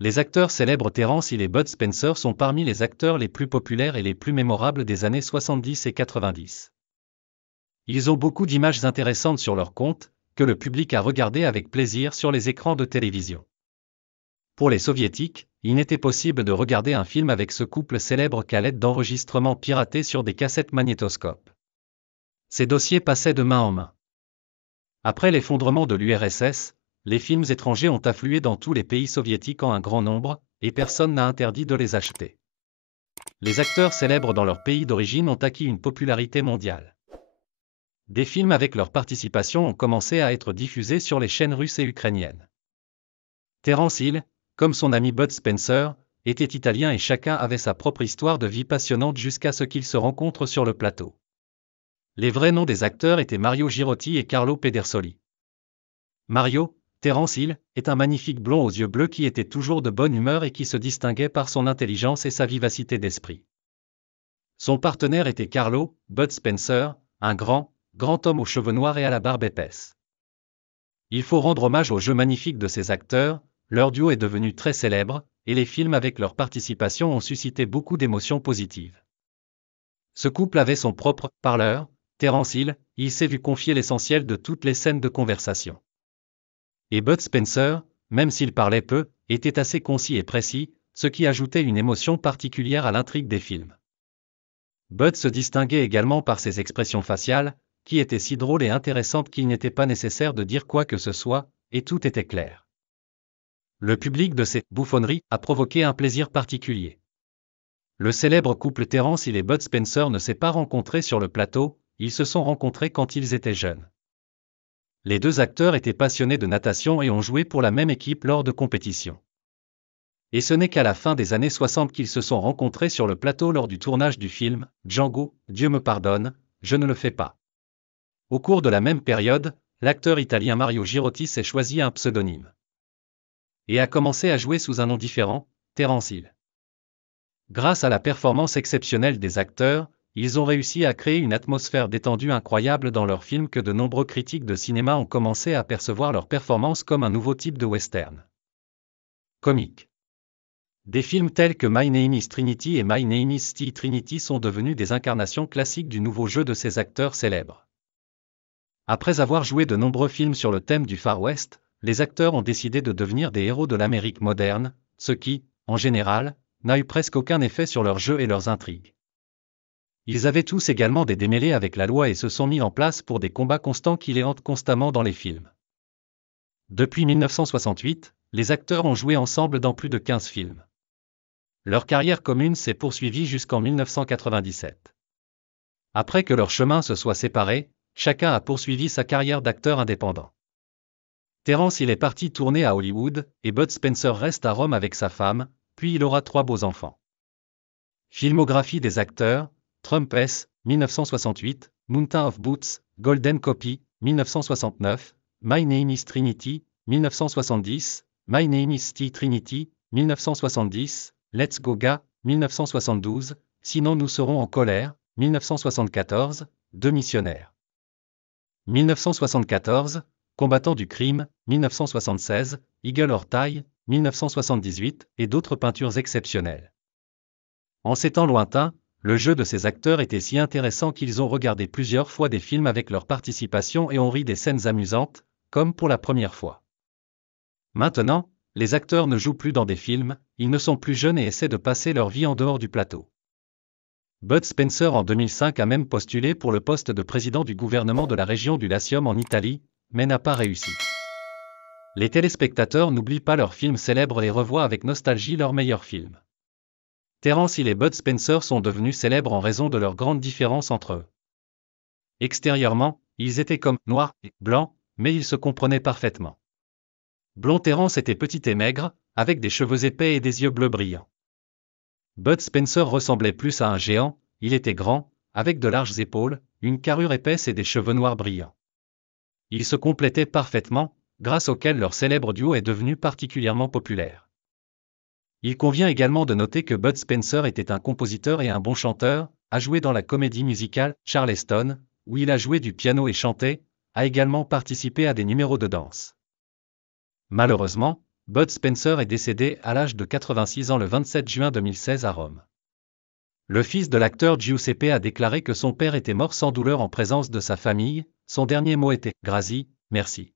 Les acteurs célèbres Terence Hill et Bud Spencer sont parmi les acteurs les plus populaires et les plus mémorables des années 70 et 90. Ils ont beaucoup d'images intéressantes sur leur compte, que le public a regardé avec plaisir sur les écrans de télévision. Pour les soviétiques, il n'était possible de regarder un film avec ce couple célèbre qu'à l'aide d'enregistrements piratés sur des cassettes magnétoscopes. Ces dossiers passaient de main en main. Après l'effondrement de l'URSS, les films étrangers ont afflué dans tous les pays soviétiques en un grand nombre, et personne n'a interdit de les acheter. Les acteurs célèbres dans leur pays d'origine ont acquis une popularité mondiale. Des films avec leur participation ont commencé à être diffusés sur les chaînes russes et ukrainiennes. Terence Hill, comme son ami Bud Spencer, était italien et chacun avait sa propre histoire de vie passionnante jusqu'à ce qu'ils se rencontrent sur le plateau. Les vrais noms des acteurs étaient Mario Girotti et Carlo Pedersoli. Mario, Terence Hill, est un magnifique blond aux yeux bleus qui était toujours de bonne humeur et qui se distinguait par son intelligence et sa vivacité d'esprit. Son partenaire était Carlo, Bud Spencer, un grand homme aux cheveux noirs et à la barbe épaisse. Il faut rendre hommage au jeu magnifique de ces acteurs, leur duo est devenu très célèbre, et les films avec leur participation ont suscité beaucoup d'émotions positives. Ce couple avait son propre parleur, Terence Hill, il s'est vu confier l'essentiel de toutes les scènes de conversation. Et Bud Spencer, même s'il parlait peu, était assez concis et précis, ce qui ajoutait une émotion particulière à l'intrigue des films. Bud se distinguait également par ses expressions faciales, qui étaient si drôles et intéressantes qu'il n'était pas nécessaire de dire quoi que ce soit, et tout était clair. Le public de ces bouffonneries a provoqué un plaisir particulier. Le célèbre couple Terence Hill et Bud Spencer ne s'est pas rencontré sur le plateau, ils se sont rencontrés quand ils étaient jeunes. Les deux acteurs étaient passionnés de natation et ont joué pour la même équipe lors de compétitions. Et ce n'est qu'à la fin des années 60 qu'ils se sont rencontrés sur le plateau lors du tournage du film « Django, Dieu me pardonne, je ne le fais pas ». Au cours de la même période, l'acteur italien Mario Girotti s'est choisi un pseudonyme. Et a commencé à jouer sous un nom différent, Terence Hill. Grâce à la performance exceptionnelle des acteurs, ils ont réussi à créer une atmosphère détendue incroyable dans leurs films que de nombreux critiques de cinéma ont commencé à percevoir leur performance comme un nouveau type de western. Comique. Des films tels que My Name is Trinity et My Name is T. Trinity sont devenus des incarnations classiques du nouveau jeu de ces acteurs célèbres. Après avoir joué de nombreux films sur le thème du Far West, les acteurs ont décidé de devenir des héros de l'Amérique moderne, ce qui, en général, n'a eu presque aucun effet sur leur jeu et leurs intrigues. Ils avaient tous également des démêlés avec la loi et se sont mis en place pour des combats constants qui les hantent constamment dans les films. Depuis 1968, les acteurs ont joué ensemble dans plus de 15 films. Leur carrière commune s'est poursuivie jusqu'en 1997. Après que leurs chemins se soient séparés, chacun a poursuivi sa carrière d'acteur indépendant. Terence Hill est parti tourner à Hollywood, et Bud Spencer reste à Rome avec sa femme, puis il aura 3 beaux enfants. Filmographie des acteurs, Trump S. 1968, Mountain of Boots, Golden Copy, 1969, My Name is Trinity, 1970, My Name is T. Trinity, 1970, Let's Go Ga, 1972, Sinon nous serons en colère, 1974, Deux missionnaires. 1974, Combattant du crime, 1976, Eagle or Die, 1978, et d'autres peintures exceptionnelles. En ces temps lointains, le jeu de ces acteurs était si intéressant qu'ils ont regardé plusieurs fois des films avec leur participation et ont ri des scènes amusantes, comme pour la première fois. Maintenant, les acteurs ne jouent plus dans des films, ils ne sont plus jeunes et essaient de passer leur vie en dehors du plateau. Bud Spencer en 2005 a même postulé pour le poste de président du gouvernement de la région du Latium en Italie, mais n'a pas réussi. Les téléspectateurs n'oublient pas leurs films célèbres et revoient avec nostalgie leurs meilleurs films. Terence Hill et Bud Spencer sont devenus célèbres en raison de leurs grandes différences entre eux. Extérieurement, ils étaient comme noirs et blancs, mais ils se comprenaient parfaitement. Blond Terence était petit et maigre, avec des cheveux épais et des yeux bleus brillants. Bud Spencer ressemblait plus à un géant, il était grand, avec de larges épaules, une carrure épaisse et des cheveux noirs brillants. Ils se complétaient parfaitement, grâce auquel leur célèbre duo est devenu particulièrement populaire. Il convient également de noter que Bud Spencer était un compositeur et un bon chanteur, a joué dans la comédie musicale Charleston, où il a joué du piano et chanté, a également participé à des numéros de danse. Malheureusement, Bud Spencer est décédé à l'âge de 86 ans le 27 juin 2016 à Rome. Le fils de l'acteur Giuseppe a déclaré que son père était mort sans douleur en présence de sa famille. Son dernier mot était « Grazie, merci ».